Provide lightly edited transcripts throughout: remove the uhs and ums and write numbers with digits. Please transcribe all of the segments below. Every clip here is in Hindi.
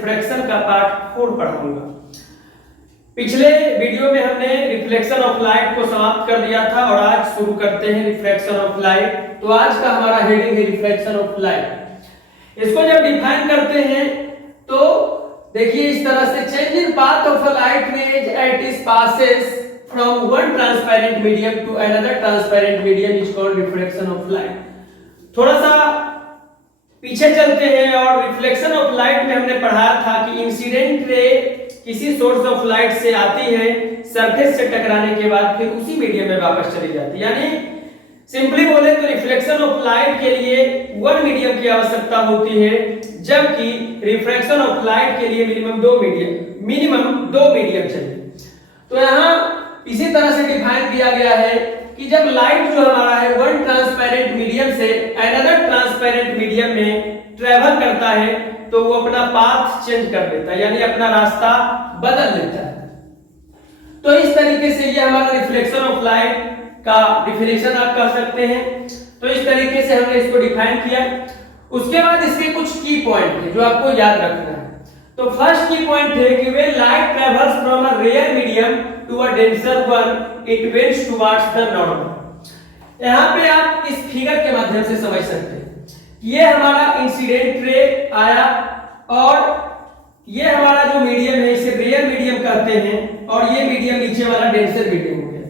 रिफ्रैक्शन का पार्ट 4 पढ़ाऊंगा। पिछले वीडियो में हमने रिफ्लेक्शन ऑफ लाइट को समाप्त कर दिया था और आज शुरू करते हैं रिफ्रैक्शन ऑफ लाइट। तो आज का हमारा हेडिंग है रिफ्लेक्शन ऑफ लाइट। इसको जब डिफाइन करते हैं तो देखिए इस तरह से, change in path of a light rays at it passes from one transparent medium to another transparent medium is called reflection of light. थोड़ा सा पीछे चलते हैं और रिफ्लेक्शन ऑफ लाइट में हमने पढ़ा था कि इंसिडेंट रे किसी सोर्स ऑफ लाइट से आती है, सरफेस से टकराने के बाद फिर उसी मीडियम में वापस चली जाती है। यानी सिंपली बोले तो रिफ्लेक्शन ऑफ लाइट के लिए वन मीडियम की आवश्यकता होती है, जबकि रिफ्रैक्शन ऑफ लाइट के लिए मिनिमम दो मीडियम चाहिए। तो यहाँ इसी तरह से डिफाइन किया गया है कि जब लाइट जो हमारा है वन ट्रांसपेरेंट मीडियम से अनदर ट्रांसपेरेंट मीडियम में ट्रेवल करता है तो वो अपना पाथ चेंज कर देता है, यानी अपना रास्ता बदल लेता है। तो इस तरीके से ये हमारा रिफ्लेक्शन ऑफ लाइट का डिफिनेशन आप कर सकते हैं। तो इस तरीके से हमने इसको डिफाइन किया। उसके बाद इसके कुछ की पॉइंट है जो आपको याद रखना है। तो फर्स्ट की पॉइंट है कि when light travels from a rare medium to a denser one it bends towards the normal. यहाँ पे आप इस फिगर के माध्यम से समझ सकते हैं। ये हमारा इंसिडेंट रे आया और ये हमारा जो मीडियम है इसे रेयर मीडियम कहते हैं और ये मीडियम नीचे वाला डेंसर मीडियम हो गया।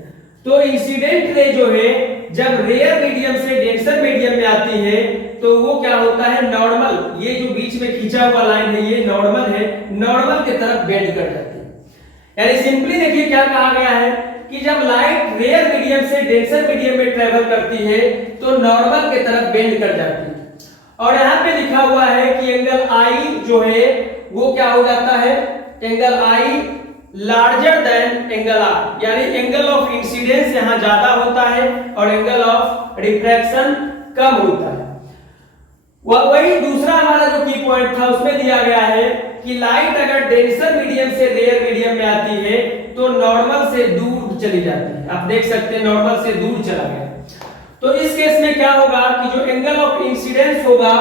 तो इंसिडेंट रे जो है जब रेयर मीडियम से डेंसर मीडियम में आती है तो वो क्या होता है, नॉर्मल, ये जो बीच में खींचा हुआ लाइन है ये नॉर्मल है, नॉर्मल की तरफ बेंड कर जाती है। यानी सिंपली देखिए क्या कहा गया है कि जब लाइट रेयर मीडियम से डेंसर मीडियम में ट्रेवल करती है तो नॉर्मल की तरफ बेंड कर जाती है। और यहाँ पे लिखा हुआ है कि एंगल आई जो है वो क्या हो जाता है, angle i larger than angle r, यानी एंगल ऑफ इंसिडेंस यहाँ ज्यादा होता है और एंगल ऑफ रिफ्रैक्शन कम होता है। वही दूसरा हमारा जो की पॉइंट था उसमें दिया गया है कि लाइट अगर डेंसर मीडियम से रेयर मीडियम में आती है तो नॉर्मल से दूर चली जाती है। आप देख सकते हैं नॉर्मल से दूर चला गया। तो इस केस में क्या होगा कि जो एंगल ऑफ इंसिडेंस होगा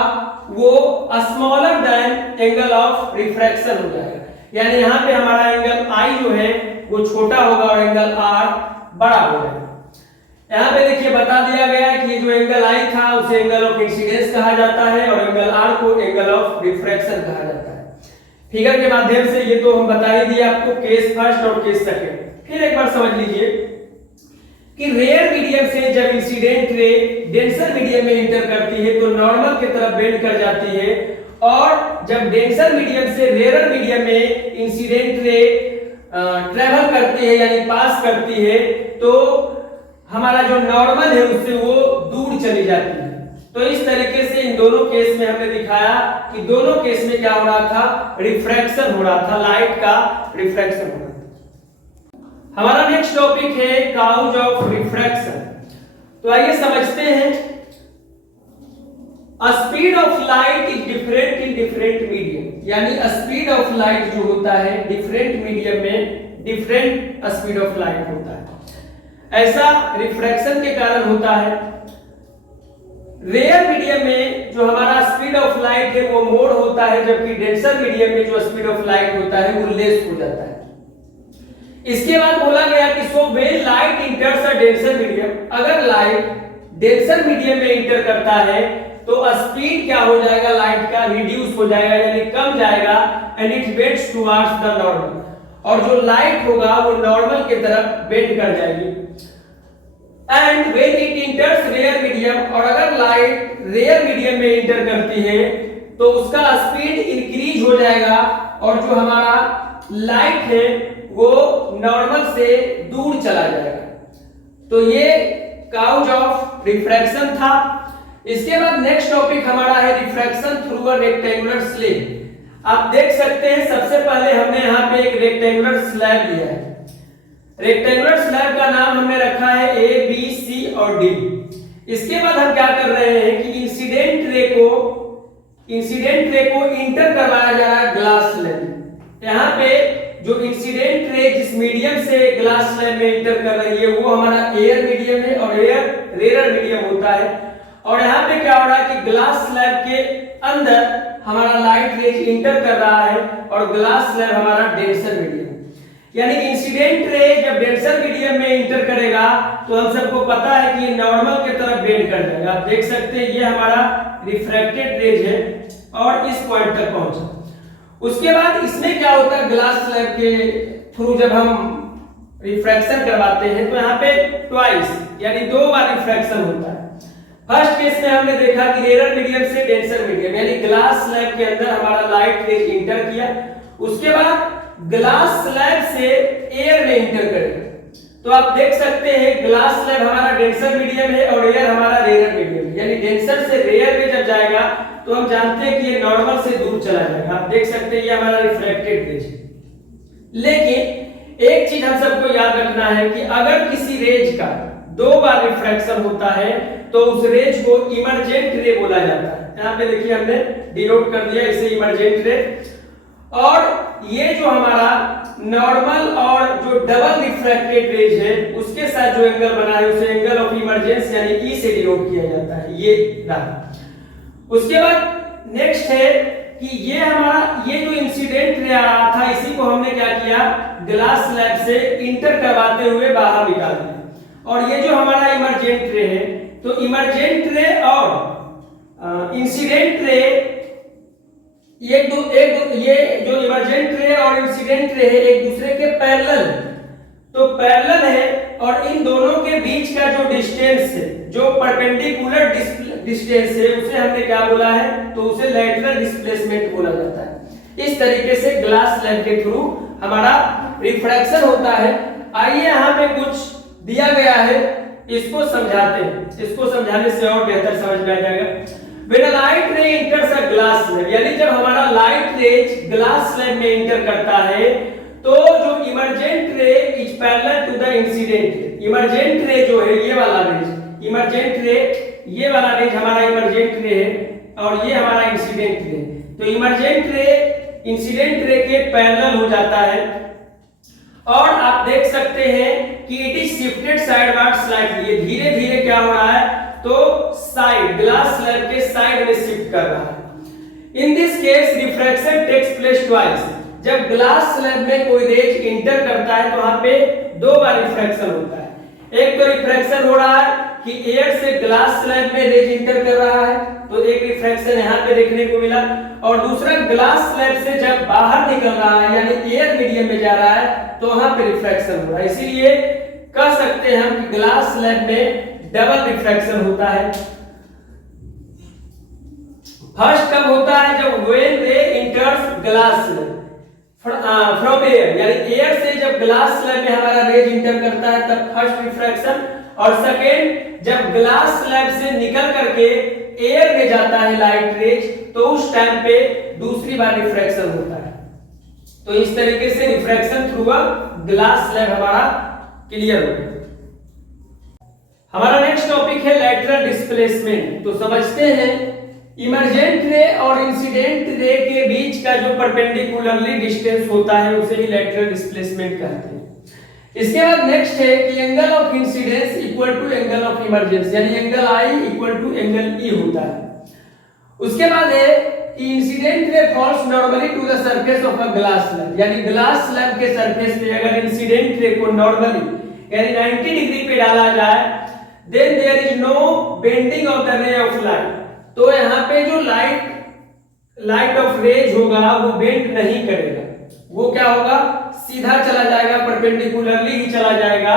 वो smaller than angle of refraction हो जाएगा। यानी यहाँ पे हमारा एंगल आई जो है वो छोटा होगा और एंगल आर बड़ा हो जाएगा। यहाँ पे देखिए बता दिया गया है कि जो एंगल आई था उसे एंगल ऑफ इंसिडेंस कहा जाता है और एंगल आर को एंगल ऑफ रिफ्रैक्शन कहा जाता है। फिगर के माध्यम से ये तो हम बता ही दिए आपको, केस फर्स्ट और केस सेकंड। फिर एक बार समझ लीजिए कि रेयर मीडियम से जब इंसिडेंट रे डेंसर मीडियम में इंटर करती है तो नॉर्मल की तरफ बेंड कर जाती है और जब डेंसर मीडियम से रेयर मीडियम में इंसिडेंट रे ट्रेवल करती है यानी पास करती है तो हमारा जो नॉर्मल है उससे वो दूर चली जाती है। तो इस तरीके से इन दोनों केस में हमने दिखाया कि दोनों केस में क्या हो रहा था, रिफ्रैक्शन हो रहा था, लाइट का रिफ्रैक्शन हो रहा था। हमारा नेक्स्ट टॉपिक है काउज ऑफ रिफ्रैक्शन। तो आइए समझते हैं। Speed of light is different in different medium, यानी स्पीड ऑफ लाइट जो होता है डिफरेंट मीडियम में डिफरेंट स्पीड ऑफ लाइट होता है। ऐसा रिफ्रैक्शन के कारण होता है। रेयर मीडियम में जो हमारा स्पीड ऑफ लाइट है वो मोर होता है, जबकि डेंसर मीडियम में जो स्पीड ऑफ लाइट होता है वो लेस हो जाता है। इसके बाद बोला गया कि so when light इंटर्स a denser medium, अगर लाइट डेंसर मीडियम में इंटर करता है तो स्पीड क्या हो जाएगा, लाइट का रिड्यूस हो जाएगा यानी कम जाएगा and it bends towards the normal, और जो लाइट होगा वो नॉर्मल की तरफ बेंड कर जाएगी। And when it enters rare medium, और अगर लाइट रेयर मीडियम में इंटर करती है तो उसका स्पीड इंक्रीज हो जाएगा और जो हमारा लाइट है वो नॉर्मल से दूर चला जाएगा। तो ये काउज ऑफ रिफ्रैक्शन था। इसके बाद नेक्स्ट टॉपिक हमारा है refraction through a rectangular slit. आप देख सकते हैं सबसे पहले हमने यहाँ पे एक रेक्टेंगुलर स्लैब लिया है। रेक्टेंगुलर स्लैब का नाम हमने रखा है ए बी सी और डी। इसके बाद हम क्या कर रहे हैं कि इंसिडेंट रे को इंटर करवाया जा रहा है ग्लास स्लैब में। यहाँ पे जो इंसिडेंट रे जिस मीडियम से ग्लास स्लैब में इंटर कर रही है वो हमारा एयर मीडियम है और एयर रेयर मीडियम होता है। और यहाँ पे क्या हो रहा है कि ग्लास स्लैब के अंदर हमारा लाइट रेज इंटर कर रहा है और ग्लास स्लैब हमारा डेंसर मीडियम, यानी इंसिडेंट रे जब डेंसर मीडियम में इंटर करेगा तो हम सबको पता है कि ये नॉर्मल की तरफ बेंड कर जाएगा। आप देख सकते हैं ये हमारा रिफ्रैक्टेड रेज है और इस पॉइंट तक पहुंचा। उसके बाद इसमें क्या होता है, ग्लास स्लैब के थ्रू जब हम रिफ्रैक्शन करवाते हैं तो यहाँ पे ट्वाइस यानी 2 बार रिफ्रैक्शन होता है। फर्स्ट केस में हमने देखा कि रेयर मीडियम से डेंसर मीडियम यानी ग्लास स्लैब के अंदर हमारा लाइट रेज इंटर किया, उसके बाद ग्लास स्लैब से एयर में इंटर करेगा। तो आप देख सकते हैं ग्लास स्लैब हमारा डेंसर मीडियम है और एयर हमारा रेयर मीडियम है, यानी डेंसर से रेयर में जब जाएगा तो हम जानते हैं कि ये नॉर्मल से दूर चला जाएगा। आप देख सकते हैं ये हमारा रिफ्रैक्टेड रेज है। लेकिन एक चीज हम सबको याद रखना है कि अगर किसी रेज का 2 बार रिफ्रैक्शन होता है तो उस रेज को इमर्जेंट रे बोला जाता है। यहाँ पे देखिए हमने डिनोट कर दिया इसे इमर्जेंट रे। और ये जो हमारा नॉर्मल और जो डबल रिफ्रैक्टेड रेज है उसके साथ जो एंगल बना है उसे एंगल ऑफ इमर्जेंस यानी ई से डिनोट किया जाता है, ये रहा। उसके बाद नेक्स्ट है कि ये हमारा ये जो इंसिडेंट रे आ रहा था इसी को हमने क्या किया, ग्लास स्लैब से इंटर करवाते हुए बाहर निकाल दिया। और ये जो हमारा इमर्जेंट रे है तो इमर्जेंट रे और इंसिडेंट रे ये जो इमर्जेंट रे और इंसिडेंट रे है एक दूसरे के पैरेलल, तो पैरेलल है और इन दोनों के बीच का जो डिस्टेंस है, जो परपेंडिकुलर डिस्टेंस है उसे हमने क्या बोला है, तो उसे लैटरल डिस्प्लेसमेंट बोला जाता है। इस तरीके से ग्लास स्लैब के थ्रू हमारा रिफ्रैक्शन होता है। आइए यहाँ पे कुछ दिया गया है, इसको समझाते हैं, इसको समझाने से और बेहतर समझ में आ जाएगा। When a light ray enters a glass slab, यानी जब हमारा लाइट रेज ग्लास स्लैब में इंटर करता है तो जो emergent ray is parallel to the incident ray. Emergent ray जो है ये वाला रेज, इमर्जेंट रे ये वाला रेज हमारा इमर्जेंट रे है और ये हमारा इंसिडेंट रे। तो इमर्जेंट रे इंसिडेंट रे के पैरेलल हो जाता है और आप देख सकते हैं कि it is shifted sideward slightly. ये धीरे-धीरे क्या हो रहा है, तो साइड ग्लास स्लैब के साइड में शिफ्ट कर रहा है। In this case refraction takes place twice. जब ग्लास स्लैब में कोई रेज इंटर करता है तो वहां पे 2 बार रिफ्रैक्शन होता है। एक तो रिफ्रैक्शन हो रहा है कि एयर से ग्लास स्लैब में रेज इंटर कर रहा है, तो एक रिफ्रैक्शन यहाँ पे देखने को मिला, और दूसरा ग्लास स्लैब से जब बाहर निकल रहा है यानी एयर मीडियम में जा रहा है तो वहां पे रिफ्रैक्शन हो रहा है। इसीलिए कह सकते हैं हम कि ग्लास स्लैब में डबल रिफ्रैक्शन होता है। फर्स्ट कब होता है, जब व्हेन रे इंटर्स ग्लास स्लैब फ्रॉम एयर, यानी एयर से जब ग्लास स्लैब में हमारा रेज इंटर करता है तब फर्स्ट रिफ्रैक्शन, और सेकेंड जब ग्लास स्लैब से निकल करके एयर में जाता है लाइट रेज तो उस टाइम पे दूसरी बार रिफ्रैक्शन होता है। तो इस तरीके से refraction through a glass slab हमारा क्लियर हो गया। हमारा नेक्स्ट टॉपिक है लैटरल डिस्प्लेसमेंट। तो समझते हैं इमर्जेंट रे और इंसिडेंट रे के बीच का जो परपेंडिकुलरली डिस्टेंस होता है उसे ही लैटरल डिस्प्लेसमेंट कहते हैं। इसके बाद नेक्स्ट है कि angle of incidence equal to angle of emergence, यानी angle I equal to angle E होता है। उसके बाद है कि incident ray falls normally to the surface of a glass slab, यानी ग्लास स्लैब के सरफेस पे अगर इंसिडेंट रे को नॉर्मली यानी 90 डिग्री पे डाला जाए then there is no bending of the ray of light, तो यहाँ पे जो लाइट ऑफ रेज होगा वो बेंड नहीं करेगा, वो क्या होगा, सीधा चला जाएगा, परपेंडिकुलरली ही चला जाएगा।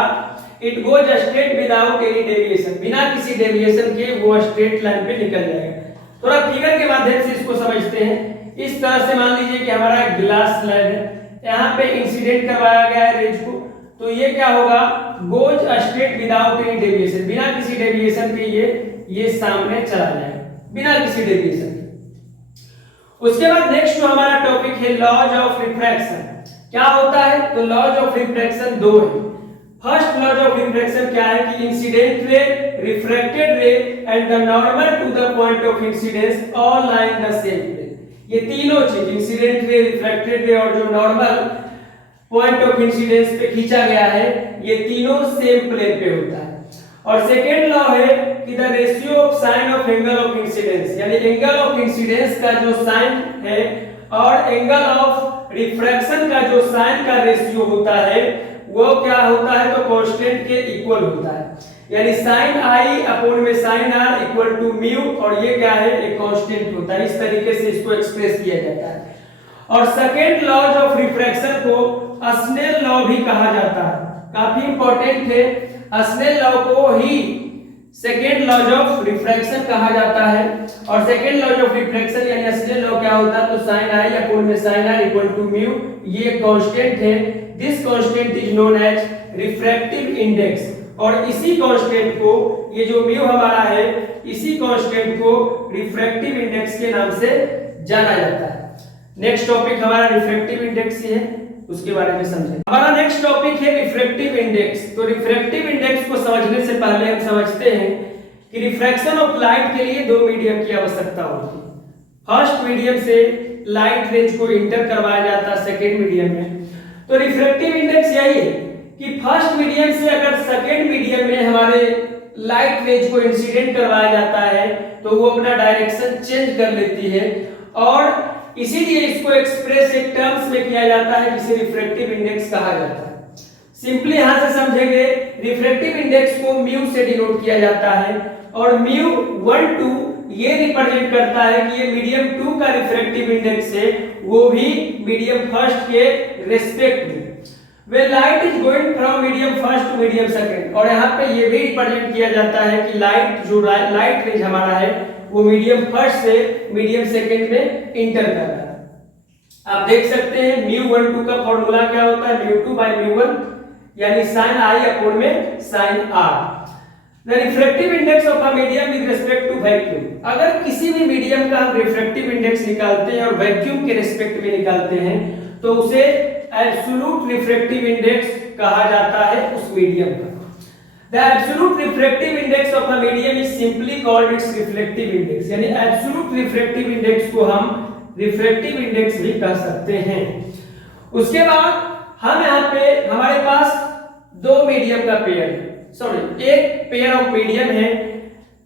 It goes straight without any deviation, बिना किसी डेविएशन के वो स्ट्रेट लाइन पे निकल जाएगा। थोड़ा फिगर के माध्यम से इसको समझते हैं। इस तरह से मान लीजिए कि हमारा एक ग्लास स्लैब है, यहाँ पे इंसिडेंट करवाया गया है रेज को, तो ये क्या होगा, goes straight without any deviation, बिना किसी डेविएशन के ये सामने चला जाएगा, बिना किसी डेविएशन के। उसके बाद नेक्स्ट जो हमारा टॉपिक है लॉज ऑफ रिफ्रैक्शन। क्या होता है, तो लॉज ऑफ रिफ्रैक्शन 2 है। फर्स्ट लॉज ऑफ रिफ्रैक्शन क्या है कि incident ray, refracted ray and the normal to the point of incidence all lie in the same plane. ये तीनों चीज इंसिडेंट रे, रिफ्रैक्टेड रे और जो नॉर्मल पॉइंट ऑफ इंसिडेंस पे खींचा गया है, ये तीनों सेम प्लेन पे होता है। और सेकेंड लॉ है कि the ratio of sine of angle of incidence, यानी एंगल ऑफ इंसिडेंस का जो साइन है और एंगल ऑफ रिफ्रैक्शन का जो साइन का रेशियो होता है वो क्या होता है, तो कांस्टेंट के इक्वल होता है, यानी साइन आई अपॉन में sine r equal to mu, और ये क्या है, एक कांस्टेंट होता है। इस तरीके से इसको एक्सप्रेस किया जाता है। और सेकेंड लॉ ऑफ रिफ्रैक्शन को स्नेल लॉ भी कहा जाता है, काफी इंपॉर्टेंट है। स्नेल लॉ को ही सेकेंड लॉ ऑफ रिफ्रैक्शन कहा जाता है। और सेकेंड लॉ ऑफ रिफ्रैक्शन यानी स्नेल लॉ क्या होता है, तो साइन आई अपॉन में sine r equal to mu, ये कांस्टेंट है। This constant is known as refractive index, और इसी कांस्टेंट को, ये जो म्यू हमारा है, इसी कांस्टेंट को रिफ्रैक्टिव इंडेक्स के नाम से जाना जाता है। नेक्स्ट टॉपिक हमारा रिफ्रैक्टिव इंडेक्स ही है, उसके बारे में समझें। हमारा नेक्स्ट टॉपिक है रिफ्रैक्टिव इंडेक्स। तो रिफ्रैक्टिव इंडेक्स को समझने से पहले हम समझते हैं कि रिफ्रैक्शन ऑफ लाइट के लिए दो मीडियम की आवश्यकता होती है। फर्स्ट मीडियम से लाइट रेंज को इंटर करवाया जाता है सेकेंड मीडियम में। तो रिफ्रैक्टिव इंडेक्स यही है कि फर्स्ट मीडियम से अगर सेकेंड मीडियम में हमारे लाइट रेंज को इंसिडेंट करवाया जाता है तो वो अपना डायरेक्शन चेंज कर लेती है, और इसीलिए इसको एक्सप्रेस एक टर्म्स में किया जाता है जिसे रिफ्रैक्टिव इंडेक्स कहा जाता है। सिंपली यहां से समझेंगे, रिफ्रैक्टिव इंडेक्स को म्यू से डिनोट किया जाता है, और म्यू 1 2 ये रिप्रेजेंट करता है कि ये मीडियम 2 का रिफ्रैक्टिव इंडेक्स है, वो भी मीडियम फर्स्ट के रेस्पेक्ट में। When light is going from medium first to medium second, और यहाँ पे ये भी रिप्रेजेंट किया जाता है कि लाइट जो लाइट रेंज हमारा है वो मीडियम फर्स्ट से मीडियम सेकंड में इंटर कर रहा है। आप देख सकते हैं म्यू 1 2 का फॉर्मूला क्या होता है, म्यू 2 बाय म्यू 1, यानी साइन आई अपॉन में sine r. The refractive index of a medium with respect to vacuum, अगर किसी भी मीडियम का हम रिफ्रैक्टिव इंडेक्स निकालते हैं और वैक्यूम के रिस्पेक्ट में निकालते हैं तो उसे एब्सोल्यूट रिफ्रैक्टिव इंडेक्स कहा जाता है उस मीडियम का। The absolute refractive index of a medium is simply called its reflective index, यानी एब्सोल्यूट रिफ्रैक्टिव इंडेक्स को हम रिफ्रैक्टिव इंडेक्स भी कह सकते हैं। उसके बाद हम यहाँ पे हमारे पास दो मीडियम का पेयर है, सॉरी एक पेयर ऑफ मीडियम है।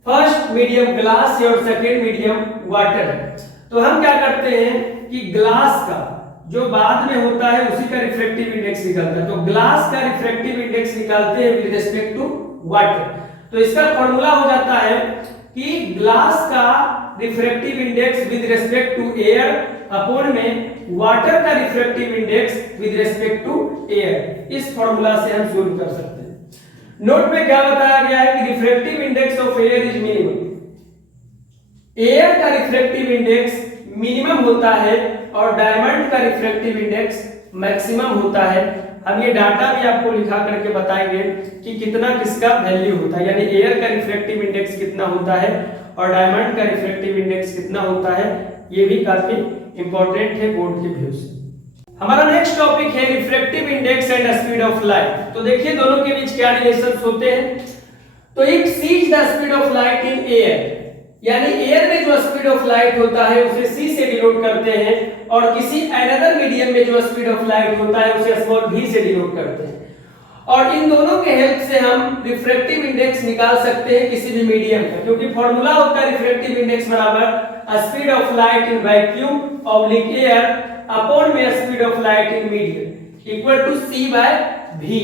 फर्स्ट मीडियम ग्लास है और सेकेंड मीडियम वाटर है। तो हम क्या करते हैं कि ग्लास का जो बाद में होता है उसी का रिफ्रैक्टिव इंडेक्स निकलता है, तो ग्लास का रिफ्रैक्टिव इंडेक्स निकालते हैं विद रिस्पेक्ट टू वाटर। तो इसका फॉर्मूला हो जाता है कि ग्लास का refractive index with respect to air upon में वाटर का refractive index with respect to air. इस फॉर्मूला से हम सोल्व कर सकते हैं। नोट में क्या बताया गया है कि refractive index of air is minimum, air का रिफ्रैक्टिव इंडेक्स मिनिमम होता है और डायमंड का रिफ्रैक्टिव इंडेक्स मैक्सिमम होता है। हम ये डाटा भी आपको लिखा करके बताएंगे कि कितना किसका वैल्यू होता है, यानी एयर का रिफ्रैक्टिव इंडेक्स कितना होता है और डायमंड का रिफ्रैक्टिव इंडेक्स कितना होता है, ये भी काफी इंपॉर्टेंट है बोर्ड के व्यू से। हमारा नेक्स्ट टॉपिक है refractive index and speed of light. तो देखिए दोनों के बीच क्या रिलेशंस होते हैं। तो it sees the speed of light in air, यानी एयर में जो स्पीड ऑफ लाइट होता है उसे c से डिनोट करते हैं, और किसी अनदर मीडियम में जो स्पीड ऑफ लाइट होता है उसे स्मॉल v से डिनोट करते हैं। और इन दोनों के हेल्प से हम रिफ्रैक्टिव इंडेक्स निकाल सकते हैं किसी भी मीडियम का, क्योंकि फॉर्मूला होता है रिफ्रैक्टिव इंडेक्स बराबर speed of light in vacuum oblique air upon में speed of light in medium equal to c by v।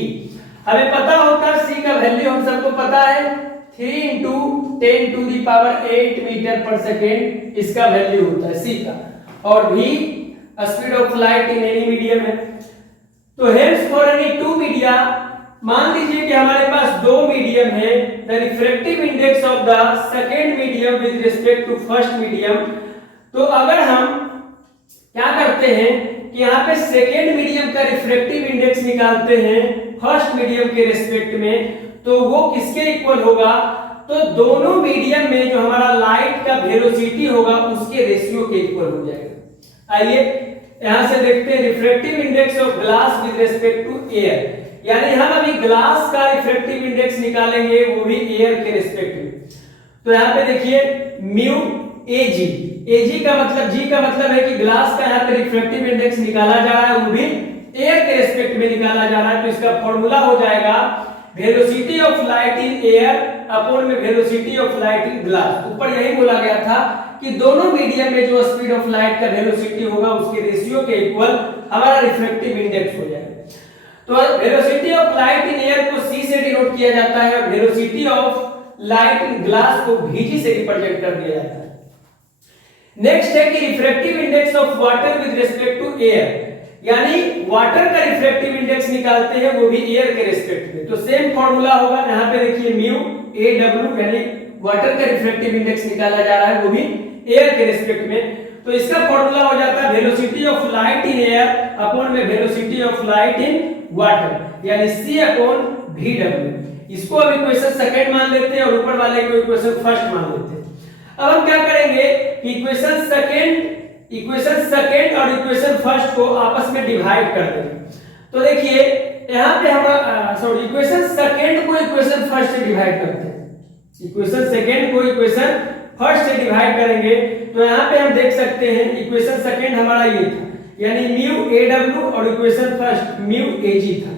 हमें पता होता है c का वैल्यू हम सबको पता है 3 into 10 to the power 8 metre पर सेकेंड इसका वैल्यू होता है c का, और v speed of light in any medium है। तो hence for any two media, मान लीजिए कि हमारे पास दो मीडियम है, the refractive index of the second medium with respect to first medium. तो अगर हम क्या करते हैं कि यहाँ पे सेकेंड मीडियम का रिफ्रैक्टिव इंडेक्स निकालते हैं फर्स्ट मीडियम के रिस्पेक्ट में, तो वो किसके इक्वल होगा, तो दोनों मीडियम में जो हमारा लाइट का वेलोसिटी होगा उसके रेशियो के इक्वल हो जाएगा। आइए यहां से देखते हैं refractive index of glass with respect to air, यानी हम अभी ग्लास का रिफ्रैक्टिव इंडेक्स निकालेंगे वो भी एयर के रिस्पेक्ट में। तो यहाँ पे देखिए म्यू एजी, एजी का मतलब जी का मतलब है कि ग्लास का यहाँ पे रिफ्रैक्टिव इंडेक्स निकाला जा रहा है, वो भी एयर के रिस्पेक्ट में निकाला जा रहा है। तो इसका फॉर्मूला हो जाएगा velocity of light in air upon में velocity of light in glass. ऊपर यही बोला गया था कि दोनों मीडियम में जो स्पीड ऑफ लाइट का वेलोसिटी होगा उसके रेशियो के इक्वल हमारा रिफ्रैक्टिव इंडेक्स हो जाएगा। तो velocity of light in air को c से डिनोट किया जाता है और velocity of light in glass को vg से रिप्रेजेंट कर दिया जाता है। नेक्स्ट है कि refractive index of water with respect to air, यानी वाटर का रिफ्रैक्टिव इंडेक्स निकालते हैं वो भी एयर के रिस्पेक्ट में। तो सेम फार्मूला होगा, यहाँ पे देखिए म्यू ए डब्ल्यू, यानी वाटर का रिफ्रैक्टिव इंडेक्स निकाला जा रहा है वो भी एयर के रिस्पेक्ट में। तो इसका फार्मूला हो जाता है velocity of light in air upon में velocity of light in water, यानी c अपॉन vw। इसको अब इक्वेशन सेकंड मान लेते हैं और ऊपर वाले को इक्वेशन फर्स्ट मान लेते हैं। अब हम क्या करेंगे कि इक्वेशन सेकंड और इक्वेशन फर्स्ट को आपस में डिवाइड कर देंगे। तो देखिए यहाँ पे हम इक्वेशन सेकंड को इक्वेशन फर्स्ट से डिवाइड करते हैं, इक्वेशन सेकंड को इक्वेशन फर्स्ट से डिवाइड करेंगे। तो यहाँ पे हम देख सकते हैं इक्वेशन सेकंड हमारा ये था, यानी म्यू ए डब्ल्यू और इक्वेशन फर्स्ट म्यू ए जी था।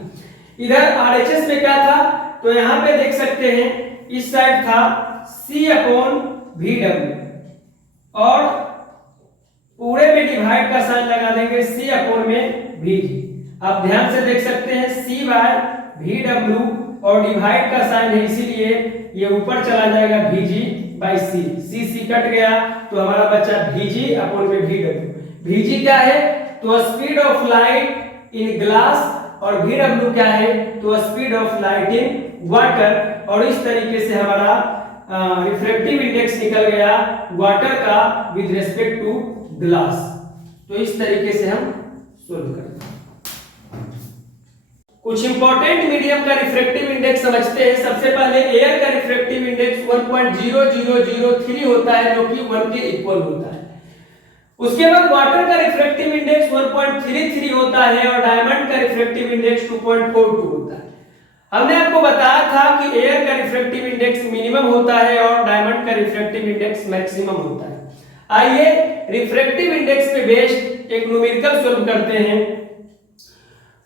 इधर आरएचएस में क्या था, तो यहाँ पे देख सकते हैं इस साइड था c अपॉन वी डब्ल्यू और पूरे में डिवाइड का साइन लगा देंगे c अपॉन में वी जी। आप ध्यान से देख सकते हैं c बाय वी डब्ल्यू और डिवाइड का साइन है इसीलिए ये ऊपर चला जाएगा v g by c, c cut गया तो हमारा बचा वी जी अपॉन में वी डब्ल्यू। वी जी क्या है, तो speed of light in glass और Vw क्या है, तो speed of light in water. और इस तरीके से हमारा रिफ्रैक्टिव इंडेक्स निकल गया वाटर का विद रिस्पेक्ट टू ग्लास। तो इस तरीके से हम सोल्व करते हैं। कुछ इंपॉर्टेंट मीडियम का रिफ्रैक्टिव इंडेक्स समझते हैं। सबसे पहले एयर का रिफ्रैक्टिव इंडेक्स 1.0003 होता है जो कि 1 के इक्वल होता है। उसके बाद वाटर का रिफ्रैक्टिव इंडेक्स 1.33 होता है और डायमंड का रिफ्रैक्टिव इंडेक्स 2.42 होता है। हमने आपको बताया था कि एयर का रिफ्रैक्टिव इंडेक्स मिनिमम होता है और डायमंड का रिफ्रैक्टिव इंडेक्स मैक्सिमम होता है। आइए रिफ्रैक्टिव इंडेक्स पे बेस्ड एक न्यूमेरिकल सॉल्व करते हैं।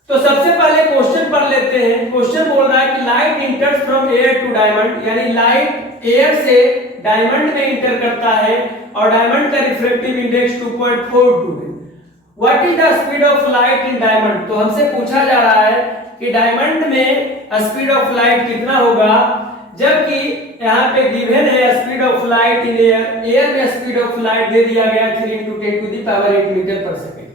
तो सबसे पहले क्वेश्चन पढ़ लेते हैं। क्वेश्चन बोल रहा है कि light enters from air to diamond, यानी लाइट एयर से डायमंड में इंटर करता है और डायमंड का रिफ्रैक्टिव इंडेक्स 2.42 है। What is the speed of light in diamond, तो हमसे पूछा जा रहा है कि डायमंड में स्पीड ऑफ लाइट कितना होगा, जबकि यहाँ पे गिवन है speed of light in air, air में स्पीड ऑफ लाइट दे दिया गया 3 × 10⁸ मीटर पर सेकंड।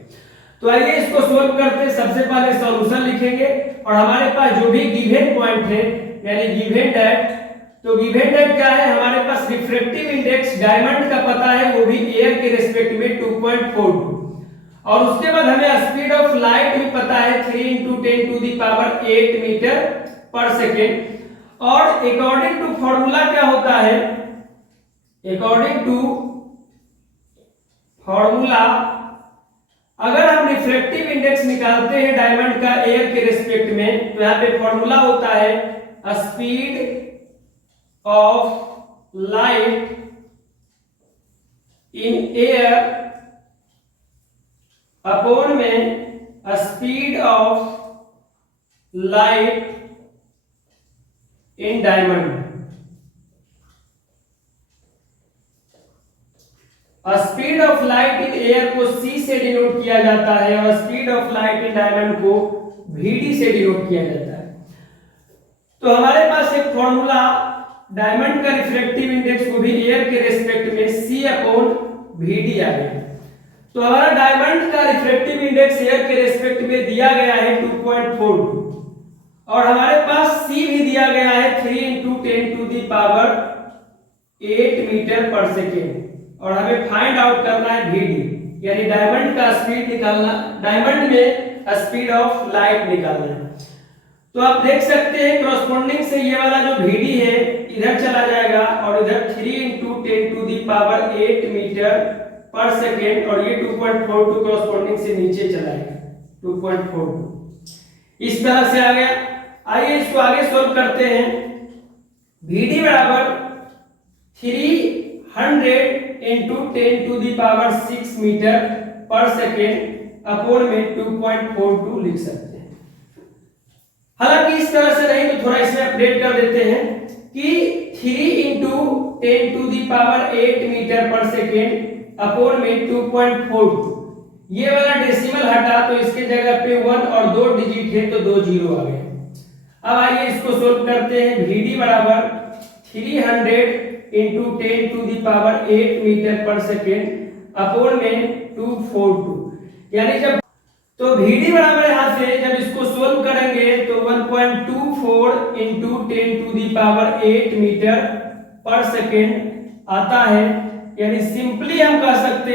तो आइए इसको सोल्व करते हैं। सबसे पहले सॉल्यूशन लिखेंगे और हमारे पास जो भी गिवन पॉइंट है यानी गिवन दैट, तो गिवन दैट क्या है, हमारे पास रिफ्रैक्टिव इंडेक्स डायमंड का पता है वो भी एयर के रिस्पेक्ट में 2.42 और उसके बाद हमें स्पीड ऑफ लाइट भी पता है 3 × 10⁸ मीटर पर सेकेंड। और अकॉर्डिंग टू फॉर्मूला क्या होता है, अकॉर्डिंग टू फॉर्मूला अगर हम रिफ्रैक्टिव इंडेक्स निकालते हैं डायमंड का एयर के रिस्पेक्ट में, तो यहाँ पे फॉर्मूला होता है speed of light in air upon में speed of light in diamond. Speed of light in air को c से डिनोट किया जाता है और speed of light in diamond को vd से डिनोट किया जाता है। तो हमारे पास एक फॉर्मूला डायमंड का रिफ्रैक्टिव इंडेक्स को भी एयर के रिस्पेक्ट में c अपॉन vd आ गया। तो हमारा डायमंड का रिफ्रैक्टिव इंडेक्स एयर के रिस्पेक्ट में दिया गया है 2.42 और हमारे पास c भी दिया गया है 3 × 10⁸ मीटर पर सेकेंड और हमें फाइंड आउट करना है vd, यानी डायमंड का स्पीड निकालना, डायमंड में स्पीड ऑफ लाइट निकालना है। तो आप देख सकते हैं कॉरस्पॉन्डिंग से ये वाला जो vd है इधर चला जाएगा और इधर 3 × 10⁸ मीटर पर सेकेंड और ये 2.42 कॉरस्पॉन्डिंग से नीचे चलाएगा 2.42 इस तरह से आ गया। आइए इसको आगे सोल्व करते हैं। vd बराबर 300 × 10⁶ मीटर पर सेकेंड अपॉन में 2.42 लिख सकते हैं। हालांकि इस तरह से नहीं, तो थोड़ा इसमें अपडेट कर देते हैं कि 3 इंटू 10⁸ मीटर पर सेकेंड अपॉन में 2.42, ये वाला डेसिमल हटा तो इसके जगह पे 1 और 2 डिजिट है तो 2 जीरो आ गए। अब आइए इसको सोल्व करते हैं। Vd बराबर 300 इंटू 10⁸ मीटर पर सेकेंड अपॉन में 242, यानी जब तो Vd बराबर यहां से जब इसको सोल्व करेंगे तो 1.24 इंटू 10⁸ मीटर पर सेकेंड आता है। यानी सिंपली हम कह सकते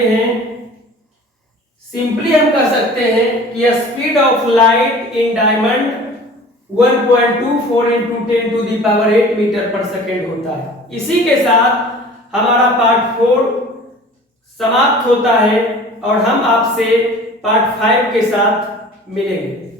हैं कि speed of light in diamond 1.24 into 10⁸ metre पर सेकेंड होता है। इसी के साथ हमारा पार्ट 4 समाप्त होता है और हम आपसे पार्ट 5 के साथ मिलेंगे।